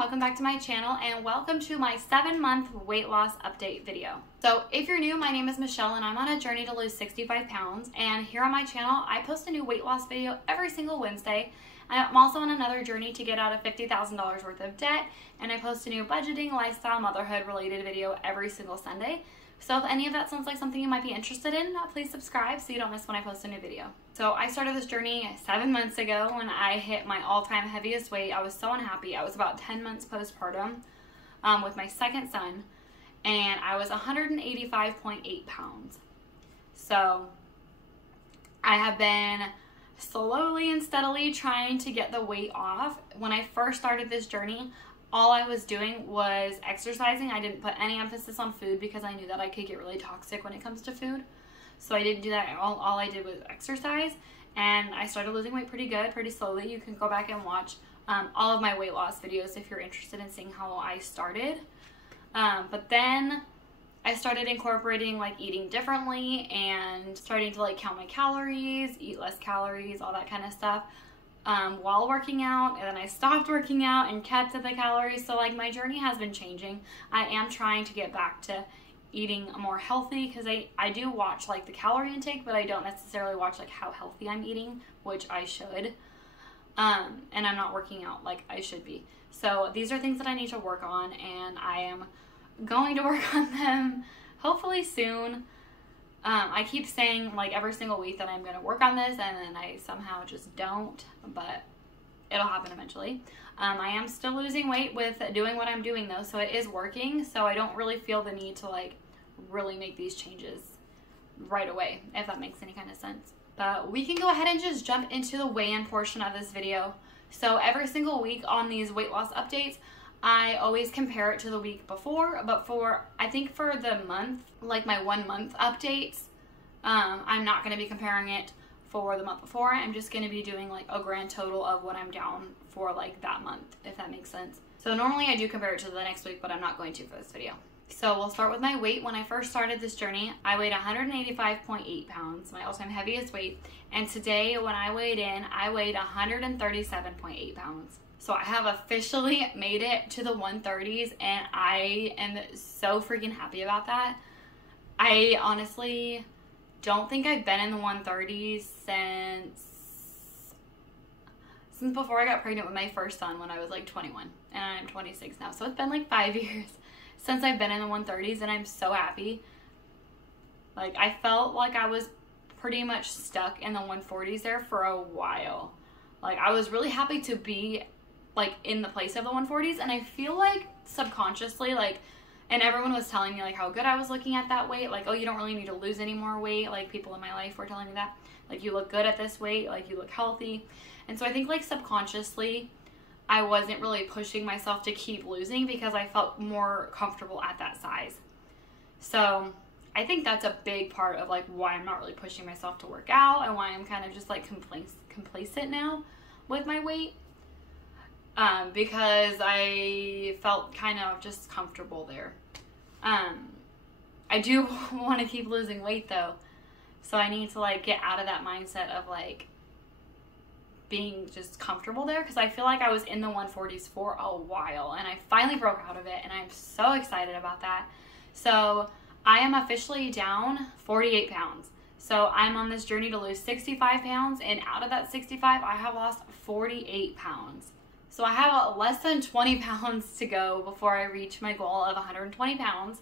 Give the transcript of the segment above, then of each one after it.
welcome back to my channel and welcome to my 7-month weight loss update video. So if you're new, my name is Michelle and I'm on a journey to lose 65 pounds, and here on my channel I post a new weight loss video every single Wednesday. I'm also on another journey to get out of $50,000 worth of debt, and I post a new budgeting, lifestyle, motherhood related video every single Sunday. So if any of that sounds like something you might be interested in, please subscribe so you don't miss when I post a new video. So I started this journey 7 months ago when I hit my all-time heaviest weight. I was so unhappy. I was about 10 months postpartum with my second son, and I was 185.8 pounds. So I have been slowly and steadily trying to get the weight off. When I first started this journey, all I was doing was exercising. I didn't put any emphasis on food because I knew that I could get really toxic when it comes to food. So I didn't do that at all. All I did was exercise, and I started losing weight pretty good, pretty slowly. You can go back and watch all of my weight loss videos if you're interested in seeing how I started. But then I started incorporating like eating differently and starting to like count my calories, eat less calories, all that kind of stuff. While working out, and then I stopped working out and kept at the calories. So like my journey has been changing. I am trying to get back to eating more healthy because I do watch like the calorie intake, but I don't necessarily watch like how healthy I'm eating, which I should. And I'm not working out like I should be. So these are things that I need to work on, and I am going to work on them hopefully soon. I keep saying like every single week that I'm going to work on this, and then I somehow just don't, but it'll happen eventually. I am still losing weight with doing what I'm doing though, so it is working, so I don't really feel the need to like really make these changes right away, if that makes any kind of sense. But we can go ahead and just jump into the weigh-in portion of this video. So every single week on these weight loss updates, I always compare it to the week before, but I think for the month, like my 1 month updates, I'm not going to be comparing it for the month before. I'm just going to be doing like a grand total of what I'm down for like that month, if that makes sense. So normally I do compare it to the next week, but I'm not going to for this video. So we'll start with my weight. When I first started this journey, I weighed 185.8 pounds, my all-time heaviest weight. And today when I weighed in, I weighed 137.8 pounds. So I have officially made it to the 130s, and I am so freaking happy about that. I honestly don't think I've been in the 130s since before I got pregnant with my first son when I was like 21, and I'm 26 now. So it's been like 5 years since I've been in the 130s, and I'm so happy. Like I felt like I was pretty much stuck in the 140s there for a while. Like I was really happy to be like in the place of the 140s, and I feel like subconsciously, like, and everyone was telling me like how good I was looking at that weight, like, oh, you don't really need to lose any more weight. Like people in my life were telling me that, like, you look good at this weight, like you look healthy. And so I think like subconsciously I wasn't really pushing myself to keep losing because I felt more comfortable at that size. So I think that's a big part of like why I'm not really pushing myself to work out, and why I'm kind of just like complacent now with my weight. Because I felt kind of just comfortable there. I do want to keep losing weight though, so I need to like get out of that mindset of like being just comfortable there, because I feel like I was in the 140s for a while, and I finally broke out of it, and I'm so excited about that. So I am officially down 48 pounds. So I'm on this journey to lose 65 pounds, and out of that 65, I have lost 48 pounds. So I have less than 20 pounds to go before I reach my goal of 120 pounds.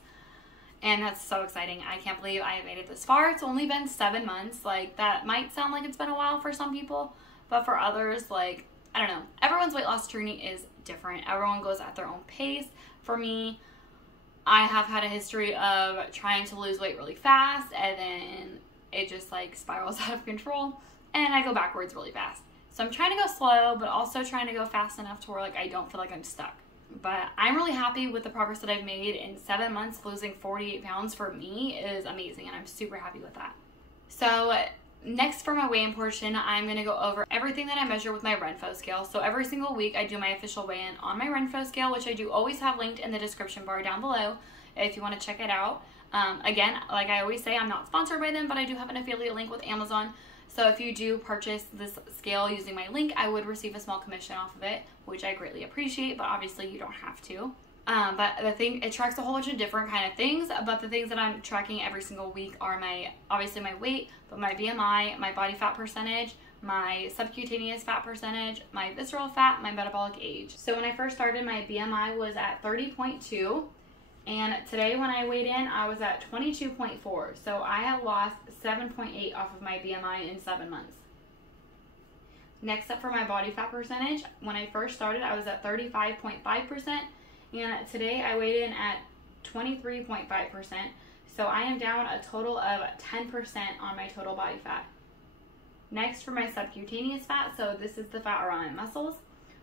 And that's so exciting. I can't believe I have made it this far. It's only been 7 months. Like that might sound like it's been a while for some people, but for others, like, I don't know. Everyone's weight loss journey is different. Everyone goes at their own pace. For me, I have had a history of trying to lose weight really fast, and then it just like spirals out of control, and I go backwards really fast. So I'm trying to go slow, but also trying to go fast enough to where like I don't feel like I'm stuck. But I'm really happy with the progress that I've made in 7 months. Losing 48 pounds for me is amazing, and I'm super happy with that. So next for my weigh-in portion, I'm going to go over everything that I measure with my Renpho scale. So every single week I do my official weigh-in on my Renpho scale, which I do always have linked in the description bar down below if you want to check it out. Again, like I always say, I'm not sponsored by them, but I do have an affiliate link with Amazon. So if you do purchase this scale using my link, I would receive a small commission off of it, which I greatly appreciate, but obviously you don't have to. But it tracks a whole bunch of different kind of things, but the things that I'm tracking every single week are obviously my weight, but my BMI, my body fat percentage, my subcutaneous fat percentage, my visceral fat, my metabolic age. So when I first started, my BMI was at 30.2, and today when I weighed in, I was at 22.4. So I have lost 7.8 off of my BMI in 7 months. Next up, for my body fat percentage, when I first started, I was at 35.5%. And today I weighed in at 23.5%, so I am down a total of 10% on my total body fat. Next, for my subcutaneous fat, so this is the fat around my muscles.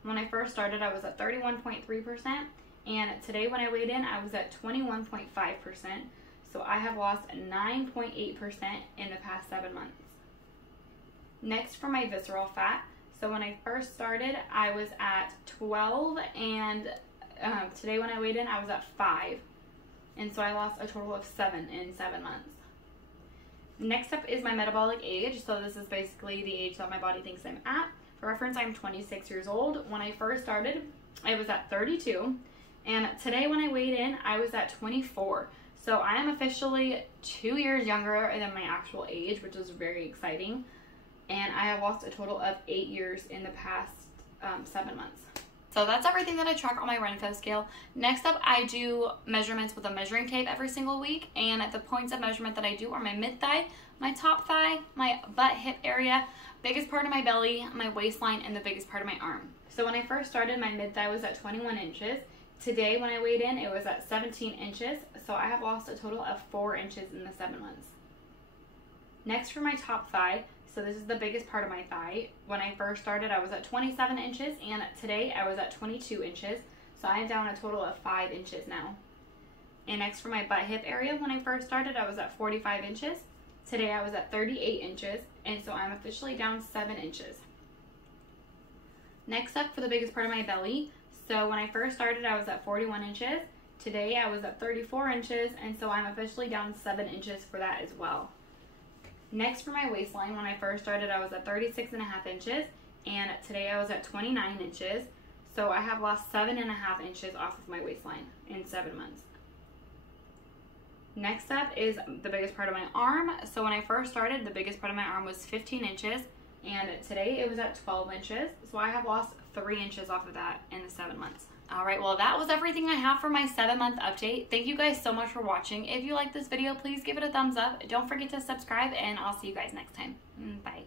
When I first started, I was at 31.3%, and today when I weighed in, I was at 21.5%, so I have lost 9.8% in the past 7 months. Next, for my visceral fat, so when I first started, I was at 12, and today when I weighed in, I was at 5, and so I lost a total of 7 in 7 months. Next up is my metabolic age, so this is basically the age that my body thinks I'm at. For reference, I'm 26 years old. When I first started, I was at 32, and today when I weighed in, I was at 24. So I am officially 2 years younger than my actual age, which is very exciting, and I have lost a total of 8 years in the past 7 months. So that's everything that I track on my Renfo scale. Next up, I do measurements with a measuring tape every single week, and the points of measurement that I do are my mid-thigh, my top thigh, my butt-hip area, biggest part of my belly, my waistline, and the biggest part of my arm. So when I first started, my mid-thigh was at 21 inches. Today, when I weighed in, it was at 17 inches, so I have lost a total of 4 inches in the 7 months. Next, for my top thigh, so this is the biggest part of my thigh. When I first started, I was at 27 inches, and today I was at 22 inches, so I am down a total of 5 inches now. And next, for my butt hip area, when I first started, I was at 45 inches. Today I was at 38 inches, and so I'm officially down 7 inches. Next up, for the biggest part of my belly, so when I first started, I was at 41 inches. Today I was at 34 inches, and so I'm officially down 7 inches for that as well. Next, for my waistline, when I first started, I was at 36.5 inches, and today I was at 29 inches, so I have lost 7.5 inches off of my waistline in 7 months. Next up is the biggest part of my arm. So when I first started, the biggest part of my arm was 15 inches, and today it was at 12 inches, so I have lost 3 inches off of that in the 7 months. Alright, well that was everything I have for my 7-month update. Thank you guys so much for watching. If you like this video, please give it a thumbs up. Don't forget to subscribe, and I'll see you guys next time. Bye.